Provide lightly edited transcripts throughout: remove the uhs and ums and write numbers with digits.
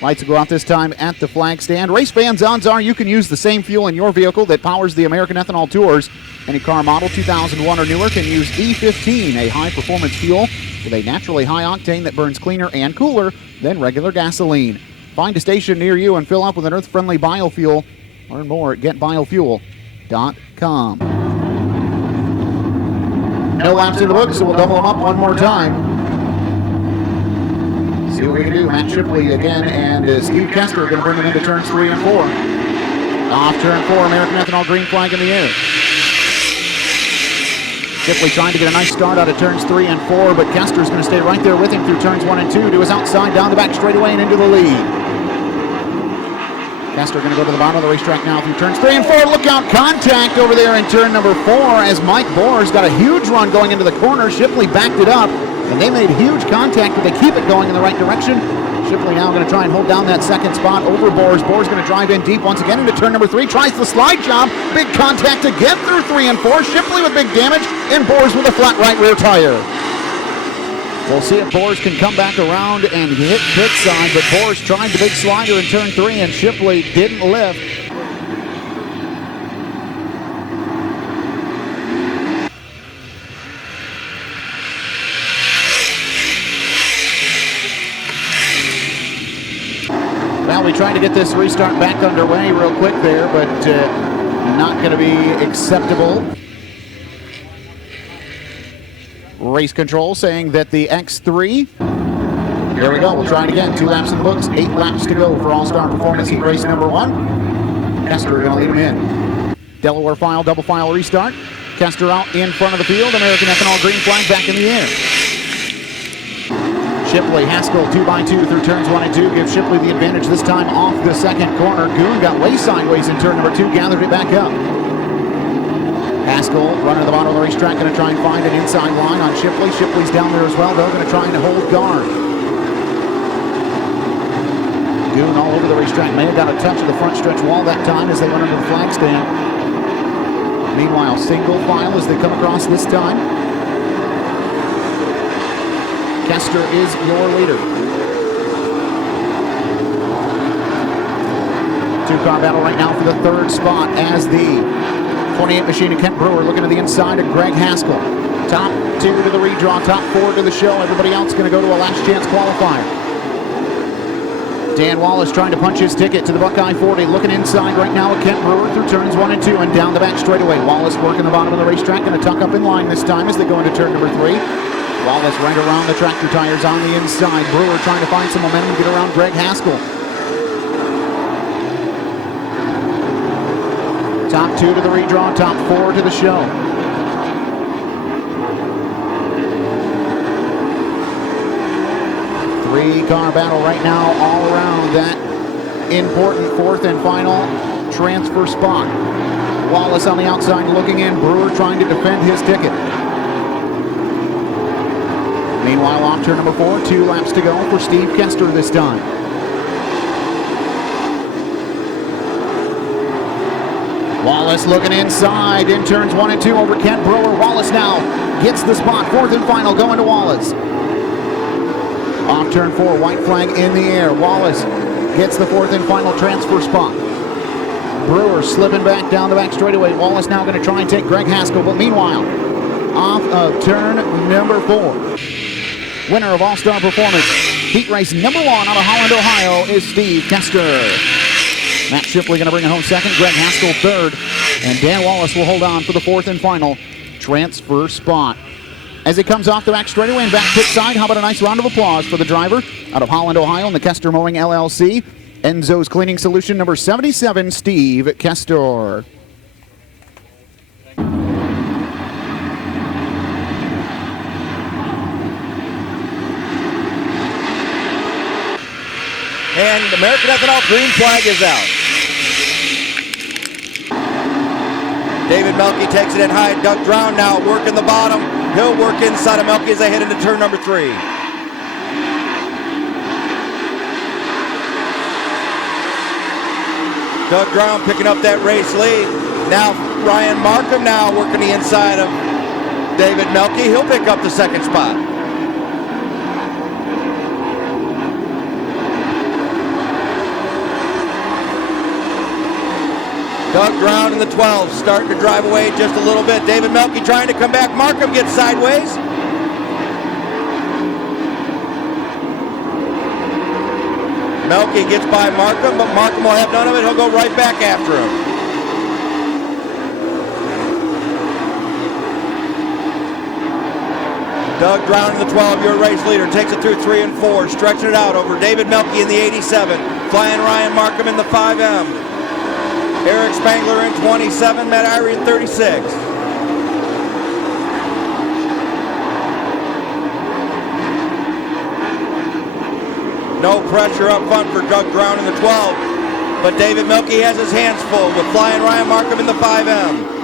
Lights will go out this time at the flag stand. Race fans, odds are you can use the same fuel in your vehicle that powers the American Ethanol Tours. Any car model 2001 or newer can use E15, a high-performance fuel with a naturally high octane that burns cleaner and cooler than regular gasoline. Find a station near you and fill up with an earth-friendly biofuel. Learn more at getbiofuel.com. No laps in the book, so we'll double them up one more time. See what we can do. Matt Shipley again and Steve Kester are going to bring them into turns 3 and 4. Off turn 4, American Ethanol green flag in the air. Shipley trying to get a nice start out of turns 3 and 4, but Kester's going to stay right there with him through turns 1 and 2 to his outside, down the back straightaway and into the lead. Kester going to go to the bottom of the racetrack now through turns 3 and 4. Look out, contact over there in turn number 4 as Mike Boers got a huge run going into the corner. Shipley backed it up. And they made huge contact, but they keep it going in the right direction. Shipley now going to try and hold down that second spot over Boers. Boers going to drive in deep once again into turn number 3. Tries the slide job. Big contact again through 3 and 4. Shipley with big damage, and Boers with a flat right rear tire. We'll see if Boers can come back around and hit pit side, but Boers tried the big slider in turn 3, and Shipley didn't lift. Well, we tried to get this restart back underway real quick there, but not going to be acceptable. Race control saying that the X3, here we go, we'll try it again. 2 laps in the books, 8 laps to go for All-Star Performance Heat Race number 1. Kester going to lead him in. Delaware file, double file restart. Kester out in front of the field. American Ethanol green flag back in the air. Shipley, Haskell 2x2 through turns 1 and 2. Gives Shipley the advantage this time off the second corner. Goon got way sideways in turn number 2. Gathered it back up. Haskell running to the bottom of the racetrack. Going to try and find an inside line on Shipley. Shipley's down there as well. They're going to try and hold guard. Goon all over the racetrack. May have got a touch of the front stretch wall that time as they went under the flag stand. Meanwhile, single file as they come across this time. Kester is your leader. 2-car battle right now for the third spot as the 28 machine of Kent Brewer looking to the inside of Greg Haskell. Top 2 to the redraw, top 4 to the show. Everybody else going to go to a last chance qualifier. Dan Wallace trying to punch his ticket to the Buckeye 40, looking inside right now at Kent Brewer through turns 1 and 2 and down the back straightaway. Wallace working the bottom of the racetrack, going to tuck up in line this time as they go into turn number 3. Wallace right around the tractor tires on the inside. Brewer trying to find some momentum to get around Greg Haskell. Top 2 to the redraw, top 4 to the show. Three-car battle right now all around that important fourth and final transfer spot. Wallace on the outside looking in. Brewer trying to defend his ticket. Meanwhile, off turn number 4, 2 laps to go for Steve Kester this time. Wallace looking inside in turns 1 and 2 over Kent Brewer. Wallace now gets the spot, fourth and final, going to Wallace. Off turn 4, white flag in the air. Wallace gets the fourth and final transfer spot. Brewer slipping back down the back straightaway. Wallace now going to try and take Greg Haskell, but meanwhile, off of turn number 4. Winner of All-Star Performance Heat Race number 1 out of Holland, Ohio is Steve Kester. Matt Shipley going to bring it home second, Greg Haskell third, and Dan Wallace will hold on for the fourth and final transfer spot. As it comes off the back straightaway and back pit side, how about a nice round of applause for the driver out of Holland, Ohio, and the Kester Mowing LLC, Enzo's Cleaning Solution number 77, Steve Kester. And American Ethanol green flag is out. David Melke takes it in high. Doug Drown now working the bottom. He'll work inside of Melke as they head into turn number 3. Doug Drown picking up that race lead. Now Ryan Markham now working the inside of David Melke. He'll pick up the second spot. Doug Brown in the 12, starting to drive away just a little bit. David Melke trying to come back. Markham gets sideways. Melke gets by Markham, but Markham will have none of it. He'll go right back after him. Doug Brown in the 12, your race leader, takes it through 3 and 4, stretching it out over David Melke in the 87, flying Ryan Markham in the 5M, Eric Spangler in 27, Matt Irie in 36. No pressure up front for Doug Brown in the 12, but David Melke has his hands full with flying Ryan Markham in the 5M.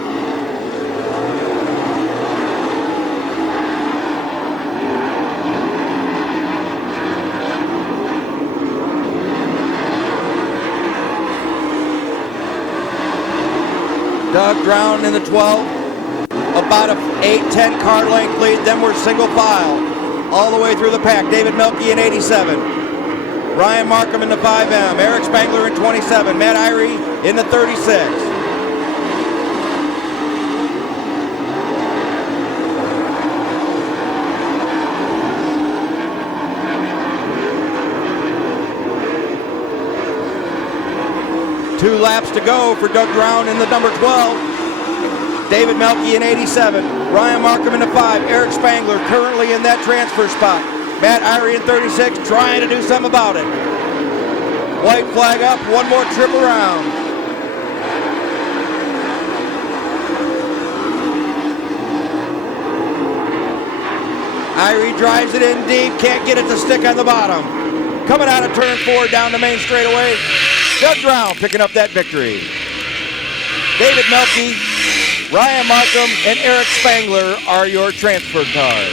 Doug Brown in the 12, about a 8-10 car length lead, then we're single file all the way through the pack. David Melke in 87, Ryan Markham in the 5M, Eric Spangler in 27, Matt Irie in the 36. Two laps to go for Doug Brown in the number 12. David Melke in 87. Ryan Markham in the 5. Eric Spangler currently in that transfer spot. Matt Irie in 36 trying to do something about it. White flag up, one more trip around. Irie drives it in deep, can't get it to stick on the bottom. Coming out of turn 4 down the main straightaway. Doug Brown picking up that victory. David Melke, Ryan Markham, and Eric Spangler are your transfer cars.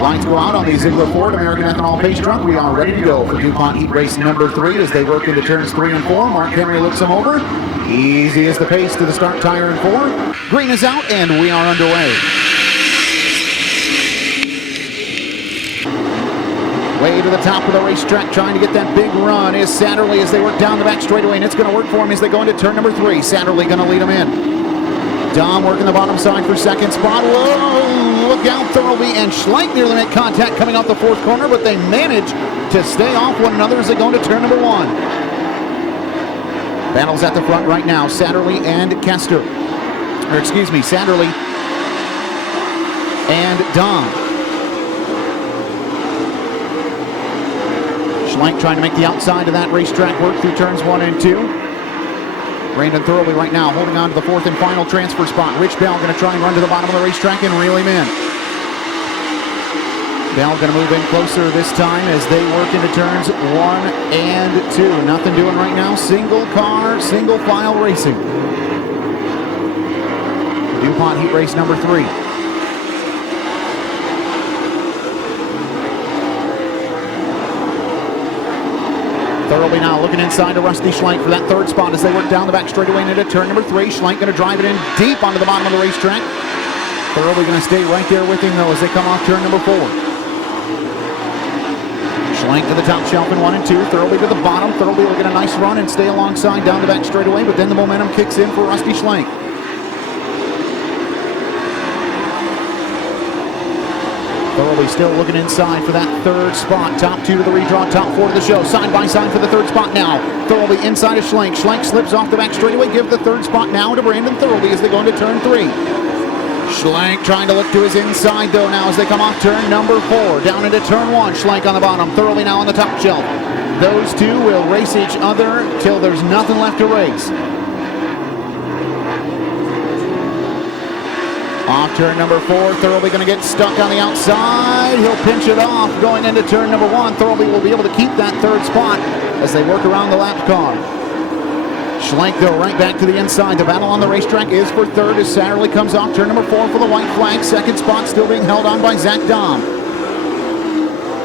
Lights go out on the Ziegler Ford American Ethanol pace truck. We are ready to go for DuPont Heat Race number 3 as they work into turns 3 and 4. Mark Henry looks them over. Easy as the pace to the start tire in 4. Green is out and we are underway. Way to the top of the racetrack, trying to get that big run is Satterley as they work down the back straightaway, and it's going to work for him as they go into turn number 3. Satterley going to lead him in. Dom working the bottom side for second spot. Whoa, look out, Thurlby and Schlenk nearly make contact coming off the 4th corner, but they manage to stay off one another as they go into turn number 1. Battles at the front right now, Satterley and Kester. Or excuse me, Satterley and Dom. Schlenk trying to make the outside of that racetrack work through turns 1 and 2. Brandon Thurlby right now holding on to the 4th and final transfer spot. Rich Bell going to try and run to the bottom of the racetrack and reel him in. Bell going to move in closer this time as they work into turns 1 and 2. Nothing doing right now. Single car, single file racing. DuPont Heat Race number 3. Thurlby now looking inside to Rusty Schlenk for that 3rd spot as they work down the back straightaway and into turn number 3. Schlenk going to drive it in deep onto the bottom of the racetrack. Thurlby going to stay right there with him though as they come off turn number 4. Schlenk to the top shelf in 1 and 2. Thurlby to the bottom. Thurlby will get a nice run and stay alongside down the back straightaway, but then the momentum kicks in for Rusty Schlenk. Thurlby still looking inside for that 3rd spot. Top 2 to the redraw, top 4 to the show. Side by side for the 3rd spot now. Thurlby inside of Schlenk. Schlenk slips off the back straightaway. Give the 3rd spot now to Brandon Thurlby as they go into turn 3. Schlenk trying to look to his inside though now as they come off turn number 4. Down into turn 1. Schlenk on the bottom. Thurlby now on the top shelf. Those two will race each other till there's nothing left to race. Off turn number 4, Thurlby going to get stuck on the outside. He'll pinch it off going into turn number 1. Thurlby will be able to keep that 3rd spot as they work around the lap car. Schlenk though right back to the inside. The battle on the racetrack is for 3rd as Satterley comes off turn number 4 for the white flag. 2nd spot still being held on by Zach Dom.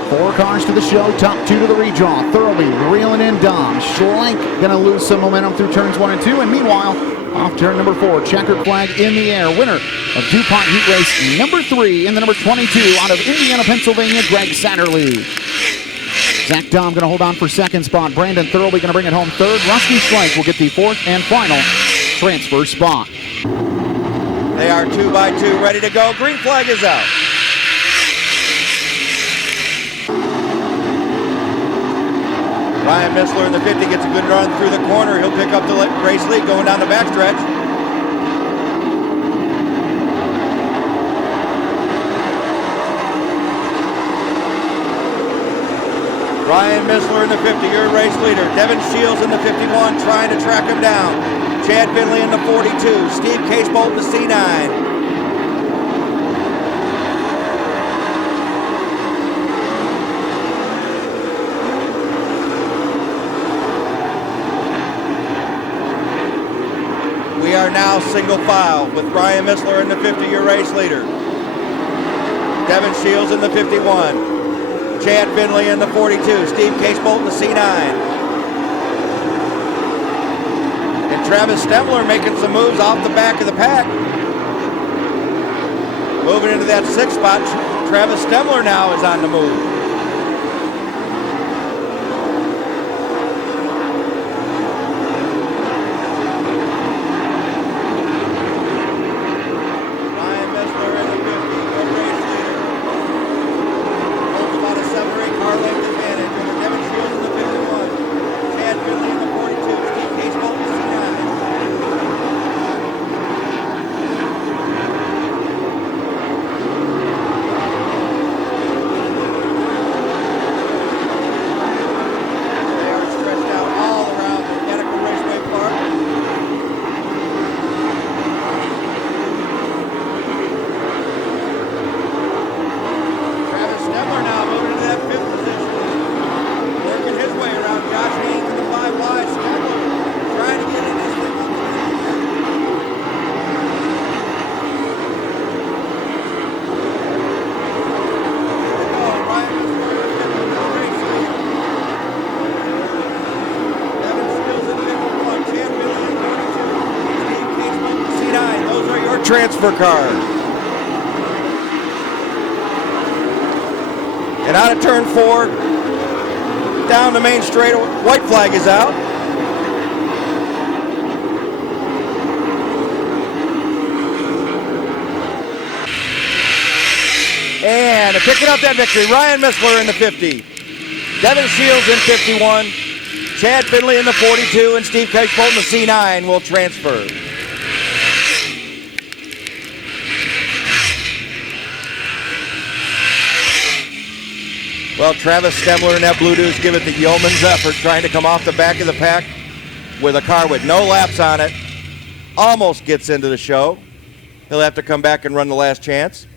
4 cars to the show, top 2 to the redraw. Thurlby reeling in Dom. Schlenk going to lose some momentum through turns 1 and 2, and meanwhile, Off turn number 4, checkered flag in the air. Winner of DuPont Heat Race number 3 in the number 22 out of Indiana, Pennsylvania, Greg Satterlee. Zach Dahm going to hold on for second spot. Brandon Thurlby going to bring it home third. Rusty Schlenk will get the fourth and final transfer spot. They are 2 by 2 ready to go. Green flag is out. Ryan Missler in the 50 gets a good run through the corner. He'll pick up the race lead going down the backstretch. Ryan Missler in the 50, your race leader. Devin Shields in the 51 trying to track him down. Chad Finley in the 42. Steve Casebolt in the C9. We are now single file with Ryan Missler in the 50, your race leader. Devin Shields in the 51. Chad Finley in the 42. Steve Casebolt in the C9. And Travis Stemler making some moves off the back of the pack. Moving into that 6th spot. Travis Stemler now is on the move. Transfer card. And out of turn 4, down the main straight, white flag is out. And picking up that victory, Ryan Missler in the 50. Devin Shields in 51. Chad Finley in the 42 and Steve Casebolt in the C9 will transfer. Well, Travis Stemler and that Blue Deuce give it the yeoman's effort, trying to come off the back of the pack with a car with no laps on it. Almost gets into the show. He'll have to come back and run the last chance.